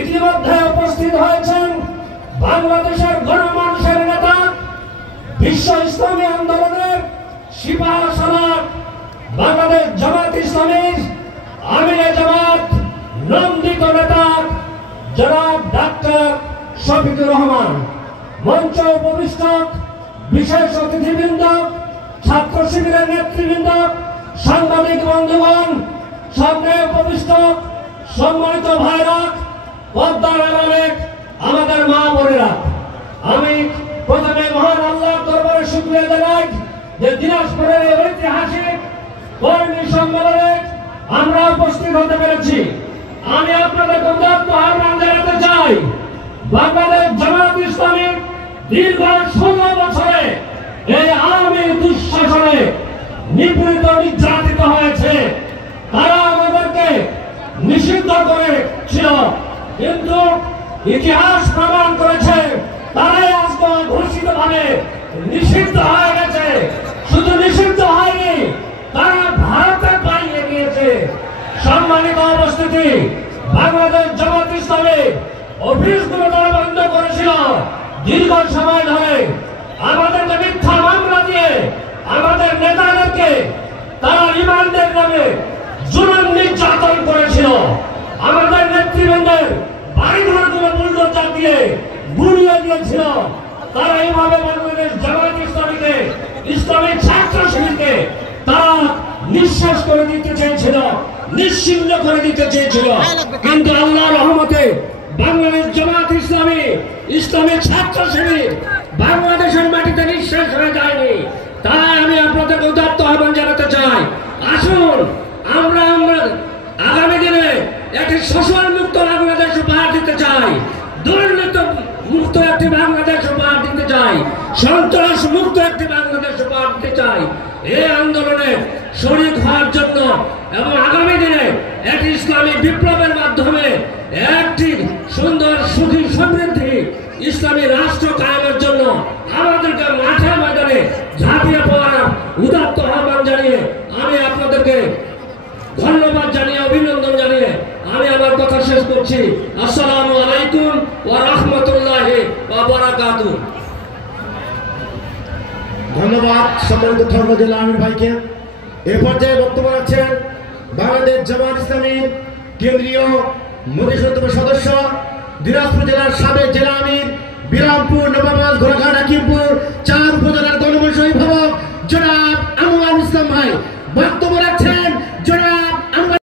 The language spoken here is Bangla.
ইতিমধ্যে উপস্থিত হয়েছেন বাংলাদেশের গণমানুষের নেতা, বিশ্ব ইসলামী আন্দোলনের সিপাহ সালার, বাংলাদেশ জামাত ইসলামীর আমিরে জামাত নন্দিত নেতা জনাব ডাক্তার শফিকুর রহমান, মঞ্চ উপবিষ্ট বিশেষ অতিথিবৃন্দ, ছাত্র শিবিরের নেতৃবৃন্দ, সাংবাদিক বন্ধুগণ, সামনে উপবিষ্ট সম্মানিত ভাইরা, পদ্মার আড়ালে আমাদের মা বোনেরা, আমি প্রথমে মহান আল্লাহর দরবারে শুকরিয়া জানাই যে দিনাজপুরের এই ঐতিহাসিক কর্মী সম্মেলনে আমরা উপস্থিত হতে পেরেছি। আমি আপনাদের উদাত্ত আহ্বান জানাতে চাই, বাংলাদেশ জামাত ইসলামী দীর্ঘ 16 বছরে এই আওয়ামী দুঃশাসনে নিপীড়িত নির্যাতিত হয়েছে। তারা আমাদেরকে নিষিদ্ধ করেছিল, কিন্তু ইতিহাস প্রমাণ করেছে তারাই আজকে ঘোষিতভাবে নিষিদ্ধ হয়ে গেছে। শুধু নিষিদ্ধ হয়নি, তারা ভারতে পালিয়ে গিয়েছে। সম্মানিত উপস্থিতি, বাংলাদেশ জামাত ইসলামী অফিসগুলো তারা বন্ধ করেছিল দীর্ঘ সময় ধরে। আমাদেরকে মিথ্যা মামলা দিয়ে আমাদের নেতাদেরকে তারা রিমান্ডের নামে জুলুম নির্যাতন করেছিল। আমাদের নেতৃবৃন্দের বাড়িঘরগুলো বুলডোজার দিয়ে গুড়িয়ে দিয়েছিল। তারা এইভাবে বাংলাদেশ জামাত ইসলামীকে, ইসলামী ছাত্র শিবিরকে তারা নিঃশ্বাস করে দিতে চেয়েছিল, নিশ্চিহ্ন করে দিতে চেয়েছিল। কিন্তু আল্লাহর রহমতে বাংলাদেশ জামাত ইসলামী, ইসলামী ছাত্র শিবির বাংলাদেশের মাটিতে নিঃশ্বাস হয়ে যায়নি। তাই আমি আপনাদেরকে উদাত্ত আহ্বান জানাতে চাই, আসুন আমরা আগামী দিনে একটি শোষণ মুক্ত বাংলাদেশ উপহার দিতে চাই, দুর্নীতি মুক্ত একটি বাংলাদেশ উপহার দিতে চাই, সন্ত্রাস মুক্ত একটি বাংলাদেশ উপহার দিতে চাই। এই আন্দোলনে শরীক হওয়ার জন্য এবং আগামী দিনে একটি ইসলামী বিপ্লবের মাধ্যমে একটি সুন্দর সুখী সমৃদ্ধি ইসলামী রাষ্ট্র কায়েমের জন্য আমাদেরকে মাঠে ময়দানে ঝাঁপিয়ে পড়ার উদাত্ত আহ্বান জানিয়ে আমি আপনাদেরকে ধন্যবাদ জানিয়ে, অভিনন্দন জানিয়ে আমি আমার কথা শেষ করছি। আসসালামু আলাইকুম ওয়া রাহমাতুল্লাহি ওয়া বারাকাতুহু। ধন্যবাদ সম্মানিত ধর্মজেলা আমির ভাইকে। এ পর্যায়ে বক্তব্য রাখছেন বাংলাদেশ জামাত ইসলামীর কেন্দ্রীয় মন্ত্রিসভার সদস্য, দিনাজপুর জেলার সাবেক জেলা আমির, বিরামপুর, নবাবগঞ্জ, ঘোড়াঘাট, হাকিমপুর 4 উপজেলার গণপরিষদ অভিভাবক জনাব আনোয়ার ইসলাম ভাই বক্তব্য